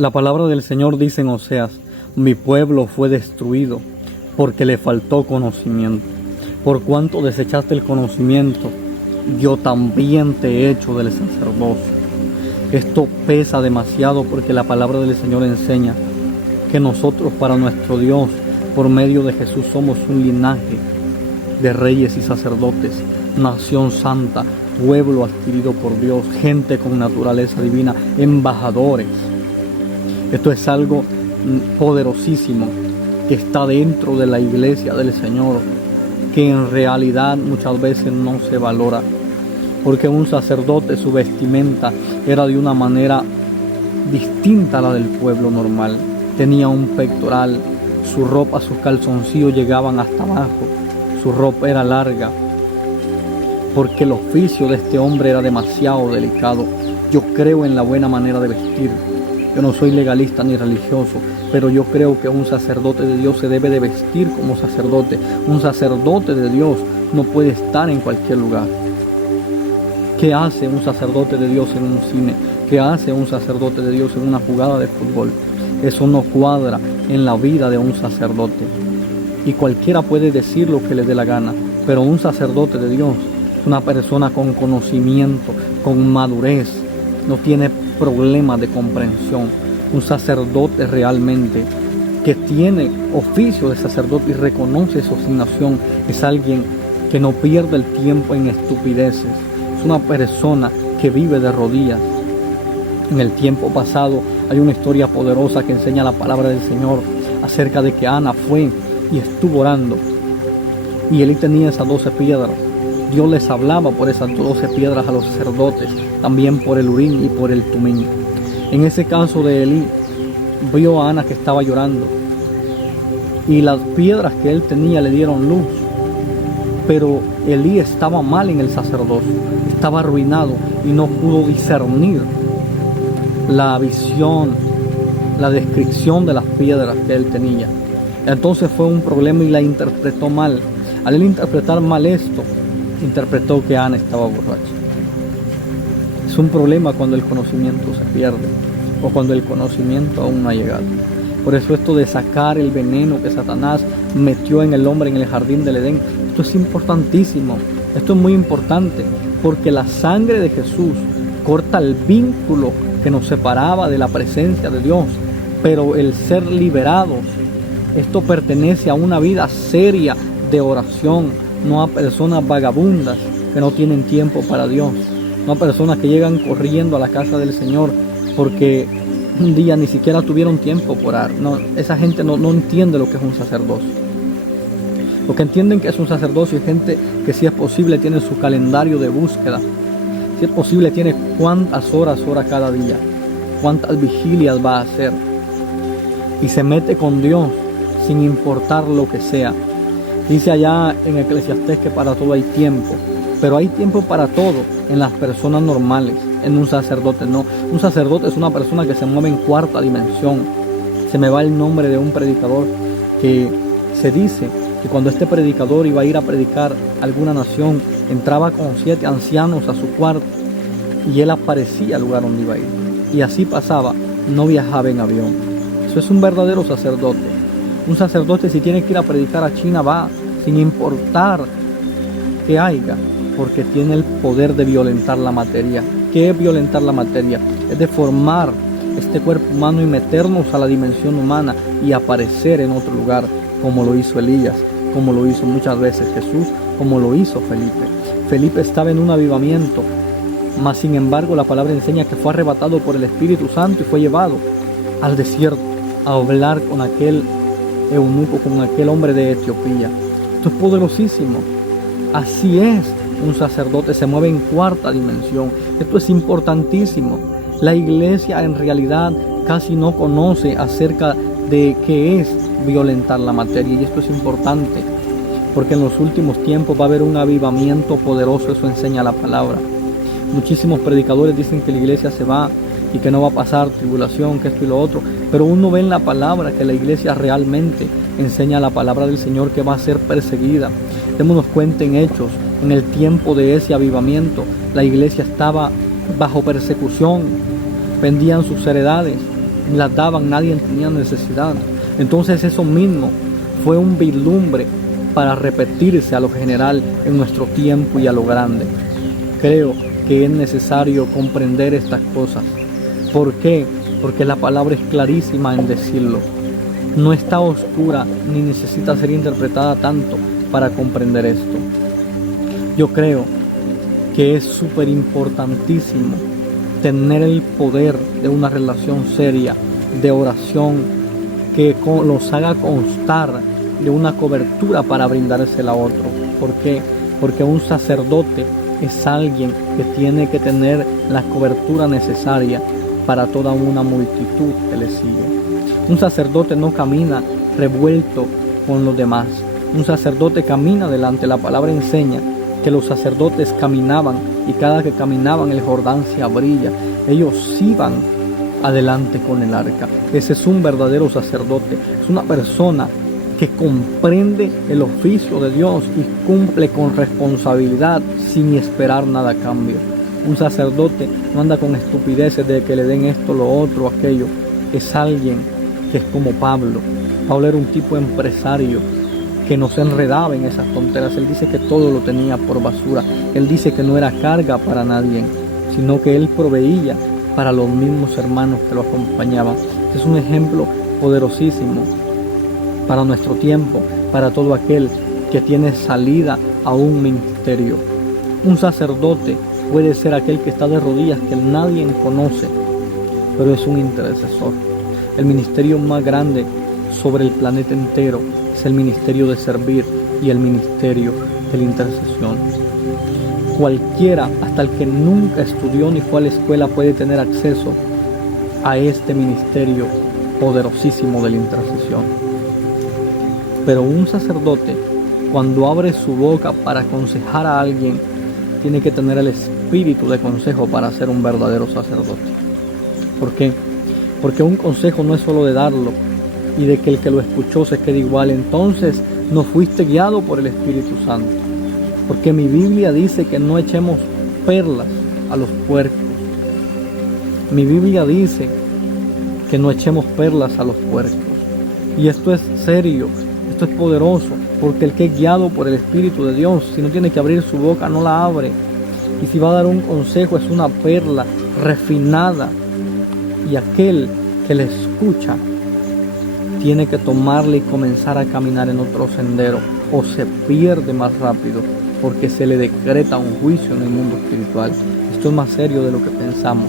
La palabra del Señor dice en Oseas: mi pueblo fue destruido porque le faltó conocimiento. Por cuanto desechaste el conocimiento, yo también te he hecho del sacerdocio. Esto pesa demasiado porque la palabra del Señor enseña que nosotros para nuestro Dios, por medio de Jesús, somos un linaje de reyes y sacerdotes, nación santa, pueblo adquirido por Dios, gente con naturaleza divina, embajadores. Esto es algo poderosísimo que está dentro de la iglesia del Señor, que en realidad muchas veces no se valora, porque un sacerdote, su vestimenta era de una manera distinta a la del pueblo normal. Tenía un pectoral, su ropa, sus calzoncillos llegaban hasta abajo, su ropa era larga, porque el oficio de este hombre era demasiado delicado. Yo creo en la buena manera de vestir. Yo no soy legalista ni religioso, pero yo creo que un sacerdote de Dios se debe de vestir como sacerdote. Un sacerdote de Dios no puede estar en cualquier lugar. ¿Qué hace un sacerdote de Dios en un cine? ¿Qué hace un sacerdote de Dios en una jugada de fútbol? Eso no cuadra en la vida de un sacerdote. Y cualquiera puede decir lo que le dé la gana, pero un sacerdote de Dios es una persona con conocimiento, con madurez, no tiene problemas de comprensión. Un sacerdote realmente que tiene oficio de sacerdote y reconoce su asignación es alguien que no pierde el tiempo en estupideces. Es una persona que vive de rodillas. En el tiempo pasado hay una historia poderosa que enseña la palabra del Señor acerca de que Ana fue y estuvo orando, y Elí tenía esas 12 piedras. Dios les hablaba por esas 12 piedras a los sacerdotes, también por el Urim y por el Tumim. En ese caso de Elí, vio a Ana que estaba llorando, y las piedras que él tenía le dieron luz. Pero Elí estaba mal en el sacerdocio, estaba arruinado y no pudo discernir la visión, la descripción de las piedras que él tenía. Entonces fue un problema y la interpretó mal. Al él interpretar mal esto, interpretó que Ana estaba borracha. Es un problema cuando el conocimiento se pierde o cuando el conocimiento aún no ha llegado. Por eso esto de sacar el veneno que Satanás metió en el hombre en el jardín del Edén, esto es importantísimo. Esto es muy importante porque la sangre de Jesús corta el vínculo que nos separaba de la presencia de Dios. Pero el ser liberados, esto pertenece a una vida seria de oración, no a personas vagabundas que no tienen tiempo para Dios, no a personas que llegan corriendo a la casa del Señor porque un día ni siquiera tuvieron tiempo por orar. No, esa gente no entiende lo que es un sacerdocio. Lo que entienden que es un sacerdocio es gente que, si es posible, tiene su calendario de búsqueda. Si es posible, tiene cuántas horas ora cada día, cuántas vigilias va a hacer, y se mete con Dios sin importar lo que sea. Dice allá en Eclesiastés que para todo hay tiempo, pero hay tiempo para todo en las personas normales. En un sacerdote no. Un sacerdote es una persona que se mueve en cuarta dimensión. Se me va el nombre de un predicador que se dice que cuando este predicador iba a ir a predicar a alguna nación, entraba con 7 ancianos a su cuarto y él aparecía al lugar donde iba a ir. Y así pasaba, no viajaba en avión. Eso es un verdadero sacerdote. Un sacerdote, si tiene que ir a predicar a China, va sin importar que haya, porque tiene el poder de violentar la materia. ¿Qué es violentar la materia? Es deformar este cuerpo humano y meternos a la dimensión humana y aparecer en otro lugar, como lo hizo Elías, como lo hizo muchas veces Jesús, como lo hizo Felipe. Felipe estaba en un avivamiento, mas sin embargo la palabra enseña que fue arrebatado por el Espíritu Santo y fue llevado al desierto a hablar con aquel eunuco, con aquel hombre de Etiopía. Esto es poderosísimo. Así es, un sacerdote se mueve en cuarta dimensión. Esto es importantísimo. La iglesia en realidad casi no conoce acerca de qué es violentar la materia, y esto es importante porque en los últimos tiempos va a haber un avivamiento poderoso. Eso enseña la palabra. Muchísimos predicadores dicen que la iglesia se va y que no va a pasar tribulación, que esto y lo otro, pero uno ve en la palabra que la iglesia realmente enseña la palabra del Señor, que va a ser perseguida. Démonos cuenta en Hechos, en el tiempo de ese avivamiento, la iglesia estaba bajo persecución, vendían sus heredades, las daban, nadie tenía necesidad. Entonces eso mismo fue un vislumbre para repetirse a lo general en nuestro tiempo y a lo grande. Creo que es necesario comprender estas cosas. ¿Por qué? Porque la palabra es clarísima en decirlo. No está oscura ni necesita ser interpretada tanto para comprender esto. Yo creo que es súper importantísimo tener el poder de una relación seria, de oración, que los haga constar de una cobertura para brindársela a otro. ¿Por qué? Porque un sacerdote es alguien que tiene que tener la cobertura necesaria para toda una multitud que le sigue. Un sacerdote no camina revuelto con los demás. Un sacerdote camina adelante. La palabra enseña que los sacerdotes caminaban y cada que caminaban el Jordán se abría. Ellos iban adelante con el arca. Ese es un verdadero sacerdote. Es una persona que comprende el oficio de Dios y cumple con responsabilidad sin esperar nada a cambio. Un sacerdote no anda con estupideces de que le den esto, lo otro, aquello. Es alguien que es como Pablo. Pablo era un tipo empresario que no se enredaba en esas tonteras. Él dice que todo lo tenía por basura. Él dice que no era carga para nadie, sino que él proveía para los mismos hermanos que lo acompañaban. Es un ejemplo poderosísimo para nuestro tiempo, para todo aquel que tiene salida a un ministerio. Un sacerdote puede ser aquel que está de rodillas, que nadie conoce, pero es un intercesor. El ministerio más grande sobre el planeta entero es el ministerio de servir y el ministerio de la intercesión. Cualquiera, hasta el que nunca estudió ni fue a la escuela, puede tener acceso a este ministerio poderosísimo de la intercesión. Pero un sacerdote, cuando abre su boca para aconsejar a alguien, tiene que tener el espíritu de consejo para ser un verdadero sacerdote. ¿Por qué? Porque un consejo no es solo de darlo y de que el que lo escuchó se quede igual. Entonces no fuiste guiado por el Espíritu Santo. Porque mi Biblia dice que no echemos perlas a los puercos. Mi Biblia dice que no echemos perlas a los puercos. Y esto es serio, esto es poderoso, porque el que es guiado por el Espíritu de Dios, si no tiene que abrir su boca, no la abre. Y si va a dar un consejo, es una perla refinada. Y aquel que le escucha tiene que tomarle y comenzar a caminar en otro sendero, o se pierde más rápido, porque se le decreta un juicio en el mundo espiritual. Esto es más serio de lo que pensamos.